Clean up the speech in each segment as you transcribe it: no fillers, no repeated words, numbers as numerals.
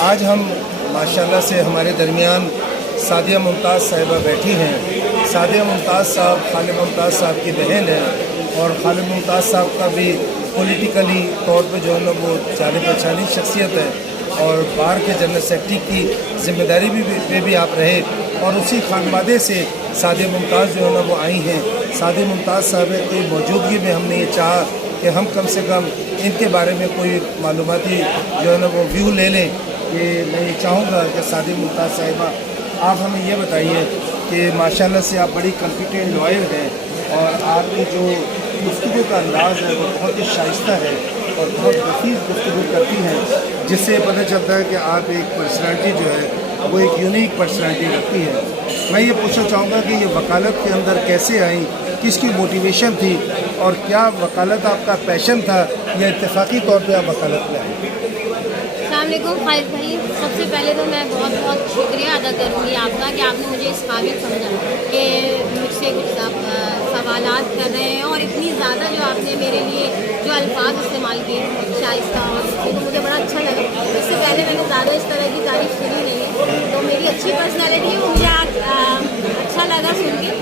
آج ہم ماشاءاللہ سے ہمارے درمیان سعدیہ ممتاز صاحبہ بیٹھی ہیں۔ سعدیہ ممتاز صاحب خالد ممتاز صاحب کی بہن ہیں، اور خالد ممتاز صاحب کا بھی پولیٹیکلی طور پہ جو ہے نا وہ جانی پہچانی شخصیت ہے، اور بار کے جنرل سیکرٹری کی ذمہ داری پہ بھی آپ رہے، اور اسی خانوادے سے سعدیہ ممتاز جو ہے نا وہ آئی ہیں۔ سعدیہ ممتاز صاحب کی موجودگی میں ہم نے یہ چاہا کہ ہم کم سے کم ان کے بارے میں کوئی معلوماتی جو ہے نا وہ ویو لے لیں۔ کہ میں یہ چاہوں گا کہ سعدیہ ممتاز صاحبہ آپ ہمیں یہ بتائیے کہ ماشاءاللہ سے آپ بڑی کمپیٹنٹ لائر ہیں، اور آپ کی جو گفتگو کا انداز ہے وہ بہت ہی شائستہ ہے اور بہت حفیظ گفتگو کرتی ہیں، جس سے پتہ چلتا ہے کہ آپ ایک پرسنالٹی جو ہے وہ ایک یونیک پرسنالٹی رکھتی ہے۔ میں یہ پوچھنا چاہوں گا کہ یہ وکالت کے اندر کیسے آئیں، کس کی موٹیویشن تھی، اور کیا وکالت آپ کا پیشن تھا یا اتفاقی طور پہ آپ وکالت میں آئیں؟ السلام علیکم خالد بھائی، سب سے پہلے تو میں بہت بہت شکریہ ادا کروں گی آپ کا کہ آپ نے مجھے اس قابل سمجھا کہ مجھ سے کچھ سوالات کر رہے ہیں، اور اتنی زیادہ جو آپ نے میرے لیے جو الفاظ استعمال کیے شائستہ، اور تو مجھے بڑا اچھا لگا۔ اس سے پہلے میں نے زیادہ اس طرح کی تعریف سنی نہیں ہے، تو میری اچھی پرسنالٹی ہے وہ مجھے اچھا لگا سن کے۔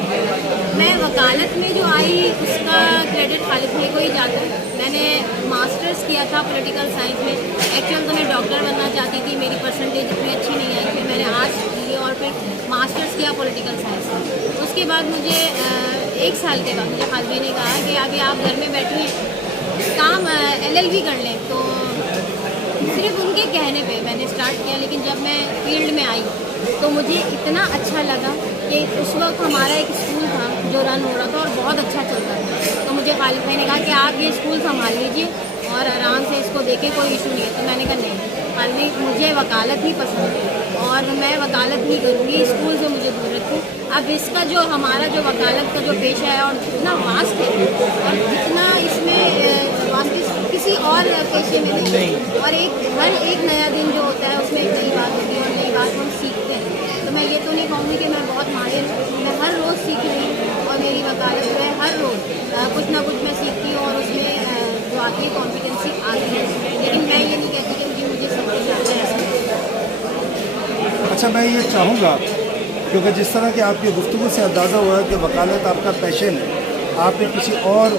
میں وکالت میں جو آئی اس کا کریڈٹ خالد بھائی کو ہی جاتا ہے۔ میں نے ماسٹرز کیا تھا پولیٹیکل سائنس میں، ایکچوئل تو میں ڈاکٹر بننا چاہتی تھی، میری پرسنٹیج اتنی اچھی نہیں آئی، پھر میں نے آرٹس لی اور پھر ماسٹرز کیا پولیٹیکل سائنس میں۔ اس کے بعد مجھے 1 سال کے بعد مجھے خالد بھائی نے کہا کہ ابھی آپ گھر میں بیٹھے ہیں، کام LLB کر لیں، تو صرف ان کے کہنے پہ میں نے اسٹارٹ کیا۔ لیکن جب میں فیلڈ میں آئی تو مجھے اتنا اچھا لگا کہ اس وقت ہمارا ایک اسکول تھا جو رن ہو رہا تھا اور بہت اچھا چلتا تھا، تو مجھے خالد بھائی نے کہا کہ آپ یہ اسکول سنبھال لیجیے اور آرام سے اس کو دیکھیں، کوئی ایشو نہیں ہے۔ تو میں نے کہا نہیں خالد بھائی، مجھے وکالت ہی پسند ہے اور میں وکالت ہی کروں گی، اسکول سے مجھے دور رکھوں۔ اب اس کا جو ہمارا جو وکالت کا جو پیشہ ہے اور اتنا واسٹ ہے، اور اتنا اس میں کسی اور پیشے میں نہیں، اور ہر ایک نیا دن جو ہوتا ہے اس میں ایک نئی بات ہوتی ہے اور نئی بات ہم سیکھتے ہیں۔ تو میں یہ تو نہیں کہوں گی کہ میں بہت ماہر ہوں، میں ہر روز سیکھ رہی ہوں، اور میری وکالت جو ہے ہر روز کچھ نہ کچھ میں سیکھتی ہوں، اور اس میں جو آتی ہے کانفیڈنسی آتی ہے، لیکن میں یہ نہیں کہتی کہ مجھے سب کچھ آتا ہے ایسا۔ اچھا، میں یہ چاہوں گا کیونکہ جس طرح کہ آپ کی گفتگو سے اندازہ ہوا ہے کہ وکالت آپ کا پیشن ہے، آپ نے کسی اور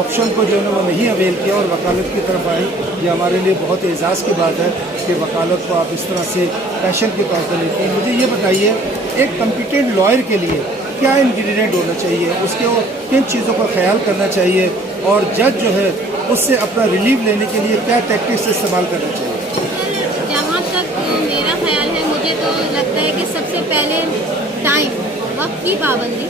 آپشن کو جو ہے نا وہ نہیں اویل کیا اور وکالت کی طرف آئی، یہ ہمارے لیے بہت اعزاز کی بات ہے کہ وکالت کو آپ اس طرح سے پیشن کے طور پر لیتے ہیں۔ مجھے یہ بتائیے، ایک کمپیٹنٹ لائر کے لیے کیا انگریڈینٹ ہونا چاہیے، اس کے کن چیزوں کا خیال کرنا چاہیے، اور جج جو ہے اس سے اپنا ریلیف لینے کے لیے کیا ٹیکٹکس استعمال کرنا چاہیے؟ جہاں تک میرا خیال ہے، مجھے تو لگتا ہے کہ سب سے پہلے ٹائم، وقت کی پابندی،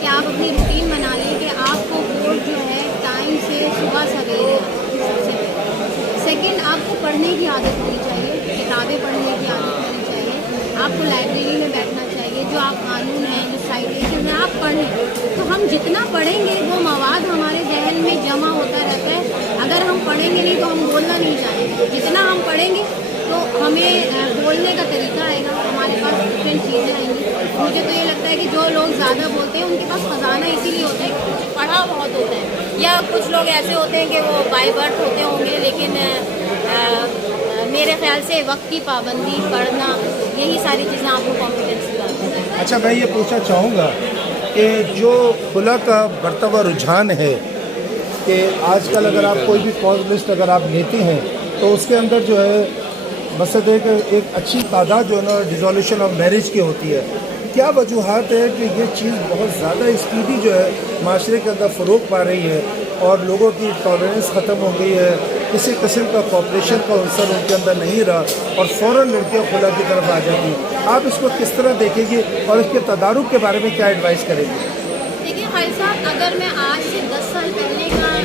کہ آپ اپنی روٹین بنا لیں کہ آپ کو ووٹ جو ہے ٹائم سے صبح سویرے سب سے پہلے۔ سیکنڈ، آپ کو پڑھنے کی عادت ہونی چاہیے، کتابیں پڑھنے کی عادت ہونی چاہیے، آپ کو لائبریری میں بیٹھنا چاہیے، جو آپ قانون ہیں، جو سائٹیشن ہیں آپ پڑھیں، تو ہم جتنا پڑھیں گے وہ مواد ہمارے ذہن میں جمع ہوتا رہتا ہے۔ اگر ہم پڑھیں گے نہیں تو ہم بولنا نہیں جانیں گے، جتنا ہم پڑھیں گے تو ہمیں بولنے کا طریقہ آئے گا، ہمارے پاس ڈفرینٹ چیزیں آئیں گی۔ مجھے تو یہ لگتا ہے کہ جو لوگ زیادہ بولتے ہیں ان کے پاس خزانہ اسی لیے ہوتا ہے کہ کچھ پڑھا بہت ہوتا ہے، یا کچھ لوگ ایسے ہوتے ہیں کہ وہ بائی برتھ ہوتے ہوں گے، لیکن میرے خیال سے وقت کی پابندی، پڑھنا، یہی ساری چیزیں آپ کو کانفیڈنس لاتی ہیں۔ اچھا، میں یہ پوچھنا چاہوں گا کہ جو خلا کا بڑھتا ہوا رجحان ہے کہ آج کل اگر آپ کوئی بھی کاز لسٹ اگر آپ لیتے ہیں تو اس کے اندر جو ہے مقصد ہے کہ ایک اچھی تعداد جو ہے نا ڈیزولوشن آف میرج کی ہوتی ہے، کیا وجوہات ہے کہ یہ چیز بہت زیادہ اسپیڈی جو ہے معاشرے کے اندر فروغ پا رہی ہے، اور لوگوں کی ٹالرنس ختم ہو گئی ہے، کسی قسم کا کوپریشن کا عنصر ان کے اندر نہیں رہا، اور فوراً لڑکیاں خلا کی طرف آ جاتی ہیں؟ آپ اس کو کس طرح دیکھیں گے اور اس کے تدارک کے بارے میں کیا ایڈوائز کریں گے؟ دیکھیے خالد صاحب، اگر میں آج سے 10 سال پہلے کا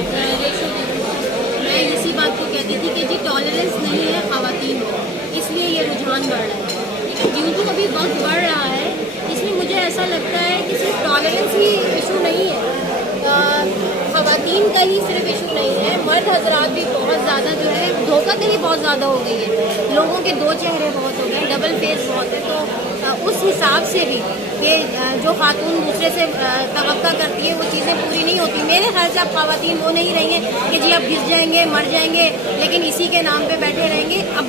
ریشو دیکھوں، میں اسی بات کو کہتی تھی کہ جی ٹالرنس نہیں ہے خواتین کو، اس لیے یہ رجحان بڑھ رہا ہے۔ لیکن ڈیو ٹو ابھی وقت بڑھ رہا ہے، اس لیے مجھے ایسا لگتا ہے کہ صرف ٹالرنس ہی ایشو نہیں ہے، خواتین کا ہی صرف ایشو نہیں ہے، مرد حضرات بھی بہت زیادہ جو ہے دھوکہ دہی بہت زیادہ ہو گئی ہے، لوگوں کے دو چہرے بہت ہو گئے، ڈبل فیس بہت ہے۔ تو اس حساب سے بھی کہ جو خاتون دوسرے سے توقع کرتی ہے وہ چیزیں پوری نہیں ہوتی۔ میرے خیال سے اب خواتین وہ نہیں رہیں گے کہ جی اب گر جائیں گے، مر جائیں گے، لیکن اسی کے نام پہ بیٹھے رہیں گے، اب